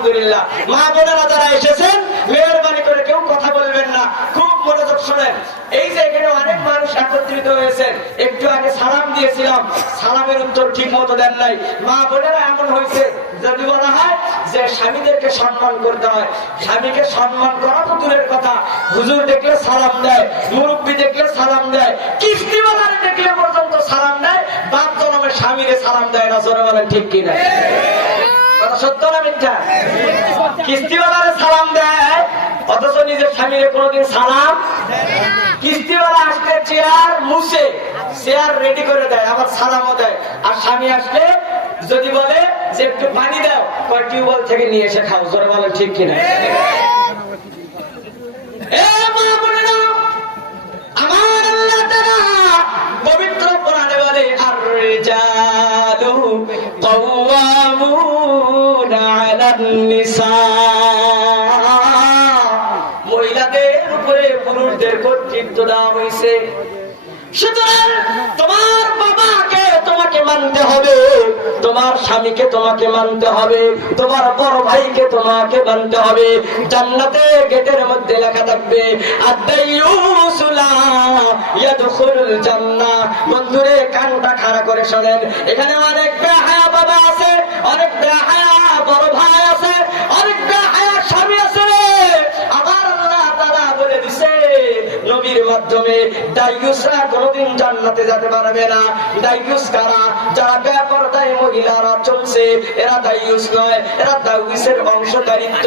আলহামদুলিল্লাহ। মা বোনেরা যারা এসেছেন, মেহরবানি করে কেউ কথা বলবেন না। খুব মনোযোগ শোনেন। এই যে এখানে অনেক মানুষ একত্রিত হয়েছেন। একটু আগে সালাম দিয়েছিলাম। সালামের উত্তর ঠিক মতো দেন নাই। মা বোনেরা এমন হয়েছে, যদি বলা হয় যে স্বামীদেরকে সম্মান করতে হয়। স্বামীকে সম্মান করা তো দূরের কথা। হুজুর দেখলে সালাম দেয়, মুরব্বী দেখলে সালাম দেয়, কিস্তিওয়ালারে দেখলে পর্যন্ত সালাম দেয়। বাপ জনমের স্বামীরে সালাম দেয় না, জোরে বলেন ঠিক কিনা? কিস্তিওয়ালা চেয়ার মুছে, চেয়ার রেডি করে দেয়, আবার দেয়। আর স্বামী যদি বলে যে একটু পানি দাও, কয় টিউবওয়েল থেকে নিয়ে এসে খাও, জোরে বলেন ঠিক কিনা? পুরুষদের কর্তৃত্ব দেওয়া হয়েছে তোমার বাবাকে তোমাকে মানতে হবে, তোমার স্বামীকে তোমাকে মানতে হবে, তোমার বড় ভাইকে তোমাকে মানতে হবে। জান্নাতে গেটের মধ্যে লেখা থাকবে বন্ধুরে, কানটা খাড়া করে শোনেন। এখানে অনেক বেহায়া বাবা আছে, অনেক বেহায়া বড় ভাই আছে অনেক বেহায়া স্বামী আছে রে আমার আল্লাহ তাআলা বলে দিছে নবীর মাধ্যমে দাইয়ুসরা কোনোদিন জান্নাতে যেতে পারবে না। দাইয়ুস কারা? যারা বেপরদায় মহিলারা চলছে, এরা দাইয়ুস নয়, এরা দাইয়ুসের অংশদারিত্ব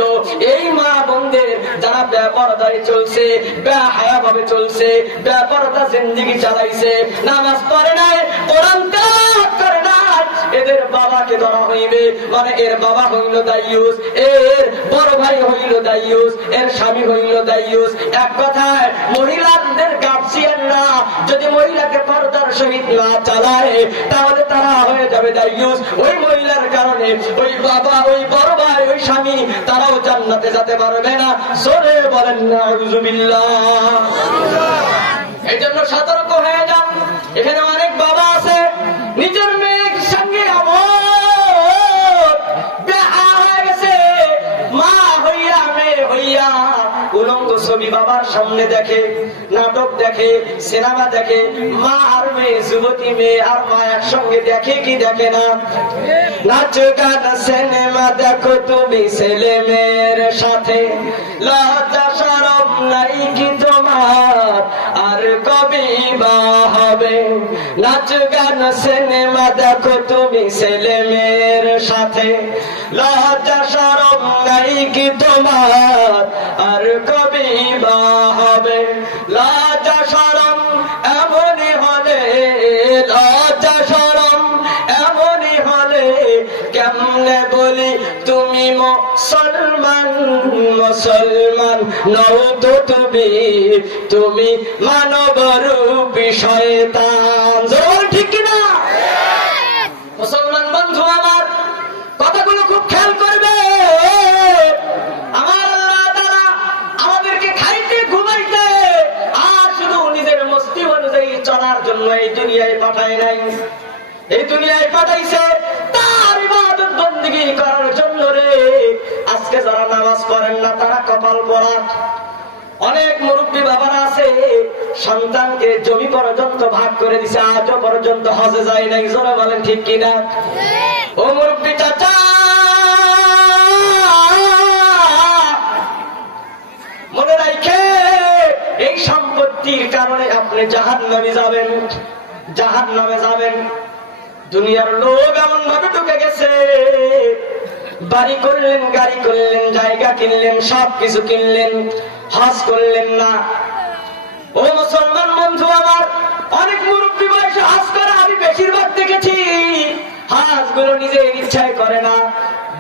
এই মা বোনদের যারা বেপরদায় চলছে বেহায়া ভাবে চলছে, বেপরদা জিন্দিগি চালাইছে, নামাজ পড়ে নাই, কোরআন বাবাকে ধরা হইবে। মানে এর বাবা হইল দাইয়ুস এর বড় ভাই হইল দাইয়ুস এর স্বামী হইল দাইয়ুস এক কথায় মহিলাদের গার্জিয়ান না। যদি মহিলাকে পর্দার সহিত না চালায় তাহলে তারা হয়ে যাবে দাইয়ুস ওই মহিলার কারণে ওই বাবা ওই বড় ভাই ওই স্বামী তারাও জান্নাতে যেতে পারবে না। সরে বলেন না এই জন্য সতর্ক হয়ে যান। এখানে অনেক ছবি বাবার সামনে দেখে, নাটক দেখে, সিনেমা দেখে, মা আর মেয়ে, যুবতী মেয়ে আর মা একসঙ্গে দেখে কি দেখে না? নাচ গান, সিনেমা দেখো তুমি ছেলে মেয়ের সাথে। লজ্জা সরব নাই হবে। নাচ গান, সিনেমা দেখো তুমি ছেলে মেয়ের সাথে। লজ্জা সরব নাই কি তোমার? আর কবি বা হবে? লজ্জা সরম এমনই হলে, লজ্জা সরম এমনই হলে, কেমনে বলি তুমি মুসলমান মুসলমান নও তো তুমি তুমি মানব রূপী শয়তান। ঠিক কিনা? মুসলমান বন্ধু আমার, কথাগুলো খুব খেয়াল করবে। আমার আল্লাহ তাআলা আমাদেরকে খাইতে ঘুমাইতে, আর শুধু নিজের মস্তি অনুযায়ী চলার জন্য এই দুনিয়ায় পাঠায় নাই। এই দুনিয়ায় পাঠাইছে তার ইবাদত বন্দিগি করার জন্য রে। আজকে যারা নামাজ পড়েন না, তারা কপাল পড়া অনেক মুরব্বী বাবারা আছে, সন্তানকে জমি পর্যন্ত ভাগ করে দিছে, আজও পর্যন্ত হজে যায় নাই। জোরে বলেন, ঠিক কিনা ও মুরব্বী চাচা! মনে রাখে এই সম্পত্তির কারণে আপনি জাহান নামে যাবেন জাহান নামে যাবেন। দুনিয়ার লোক এমন ভাবে ঢুকে গেছে। বাড়ি করলেন, গাড়ি করলেন, জায়গা কিনলেন সব কিছু কিনলেন, হজ করলেন না। ও মুসলমান বন্ধু আমার, অনেক মুরব্বী বয়সে হাস করা আমি বেশিরভাগ দেখেছি। হাঁসগুলো নিজের ইচ্ছায় করে না।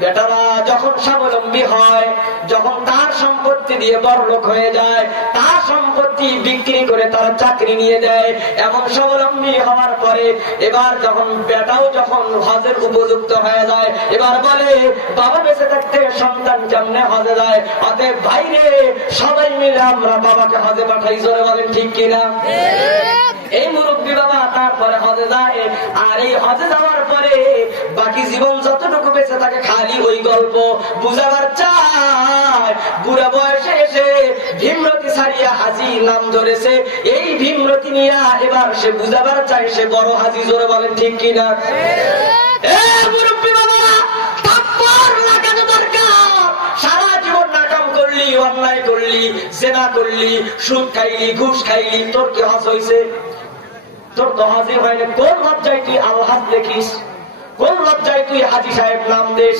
বেটারা যখন স্বাবলম্বী হয়, যখন তার সম্পত্তি দিয়ে বড়লোক হয়ে যায়, তার সম্পত্তি বিক্রি করে তারা চাকরি নিয়ে দেয় এমন স্বাবলম্বী হওয়ার পরে এবার যখন বেটাও যখন হজের উপযুক্ত হয়ে যায়, এবার বলে, বাবা বেঁচে থাকতে সন্তান কেমনে হজে যায়? অতএব বাইরে সবাই মিলে আমরা বাবাকে হজে পাঠাই, জোরে বলেন ঠিক কিনা? এই মুরব্বী বাবা তারপরে হজে যায়, আর এই হজে যাওয়ার পরে বাকি জীবন খালি ওই গল্প বুঝাবার চায় বুড়া বয়সে এসে ভীমরতি সারিয়া হাজি নাম ধরেছে। এই ভীমরতি নিয়া এবার সে বুঝাবার চায় সে বড় হাজি জোরে বলেন ঠিক কিনা? কোন লজ্জায় তুই হাজি সাহেব নাম দেশ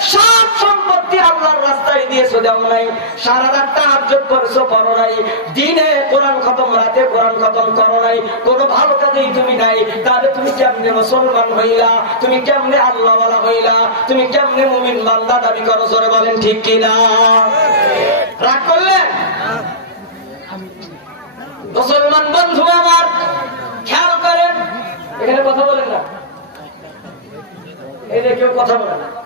সব সম্পত্তি আল্লাহর রাস্তায় দিয়েছ, দেও নাই। সারা রাত তাহাজ্জুদ করছ, করো নাই। দিনে কোরআন খতম, রাতে কোরআন খতম, করো নাই। কোনো ভালো কাজেই তুমি নাই। তাহলে তুমি কেমনে মুসলমান হইলা? তুমি কেমনে আল্লাহওয়ালা হইলা? তুমি কেমনে মুমিন বান্দা দাবি করো, জোরে বলেন ঠিক কিনা? রাগ করলেন? মুসলমান বন্ধু আমার, খেয়াল করেন। এখানে কথা বলেন না। এই কেউ কথা বলে না।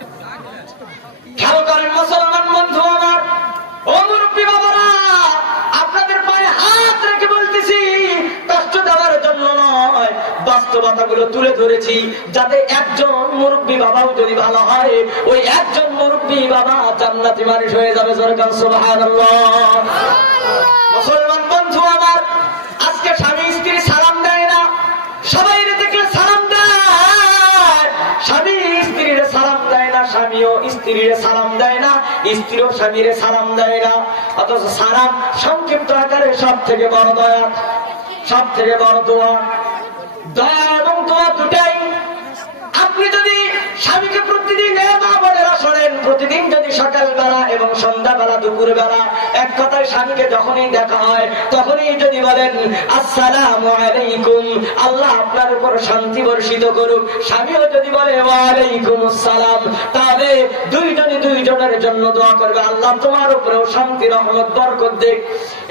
করেন মুসলমান বন্ধু আমার, ও বাবারা, আপনাদের পায়ে হাত রেখে বলতেছি, কষ্ট দেওয়ার জন্য নয় বাস্তবতা গুলো তুলে ধরেছি, যাতে একজন মুরব্বী বাবাও যদি ভালো হয়, ওই একজন মুরব্বী বাবা জান্নাতি মানুষ হয়ে যাবে সরকার সুবহানাল্লাহ। স্বামীও স্ত্রীর সালাম দেয় না, স্ত্রীও স্বামীর সালাম দেয় না। অথচ সালাম সংক্ষিপ্ত আকারে সব থেকে বড় দয়া সব থেকে বড় দোয়া। দয়া এবং দোয়া দুটাই। আপনি যদি স্বামীকে প্রতিদিন মা প্রতিদিন যদি সকালবেলা এবং সন্ধ্যাবেলা দুপুর বেলা এক কথায় স্বামীকে যখনই দেখা হয়, তখনই যদি বলেন, আসসালামু আলাইকুম, আল্লাহ আপনার উপর শান্তি বর্ষিত করুক। স্বামীও যদি বলে ওয়ালাইকুম আসসালাম তাহলে দুইজনই দুইজনের জন্য দোয়া করবে। আল্লাহ তোমার উপরেও শান্তি, রহমত, বরকত দেখ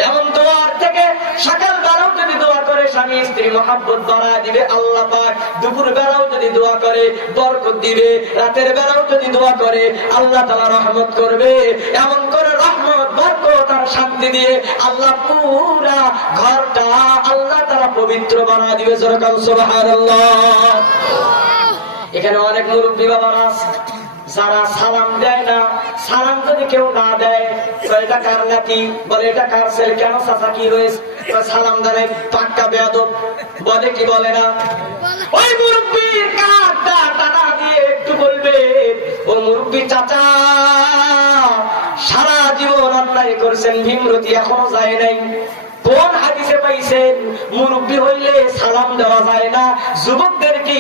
এমন দোয়ার থেকে সকাল বেলাও যদি দোয়া করে, স্বামী স্ত্রী মহাব্বত বাড়ায় দিবে, আল্লাহ পাক দুপুর বেলাও যদি দোয়া করে, বরকত দিবে। রাতের বেলাও যদি দোয়া করে, আল্লাহ তালা রহমত করবে। এমন করে রহমত আর শান্তি দিয়ে আল্লাহ পুরা ঘরটা আল্লাহ তারা পবিত্র বানা দিবে এখানে অনেক মুরব্বী বাবারা আছে, যারা সালাম দেয় না, সালাম যদি কেউ না দেয় এটা কার নাতি? বলে, এটা কার ছেলে? কেন চাচা কি হয়েছে সালাম দেয় পাক্কা বেয়াদব। বলে কি বলে না? ওই মুরব্বীর কাঁধটা টানা দিয়ে একটু বলবে, ও মুরব্বী চাচা, সারা অন্যায় করছেন, ভীমরতি এখনও যায় নাই। মুরব্বী হইলে সালাম দেওয়া যায় না। যুবকদেরকে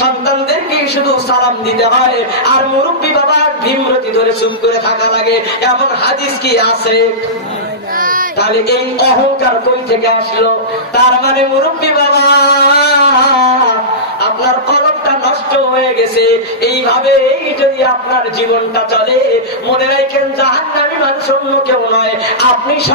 সন্তানদেরকে শুধু সালাম দিতে হয়। আর মুরব্বী বাবা ভীমরতি ধরে চুপ করে থাকা লাগে। এমন হাদিস কি আছে? তাহলে এই অহংকার কই থেকে আসলো? তার মানে মুরব্বী বাবা, আপনার কলমটা নষ্ট হয়ে গেছে। এইভাবে এই যদি আপনার জীবনটা চলে, মনে রাখেন জাহান্নামী মানুষ অন্য কেউ নয়। আপনি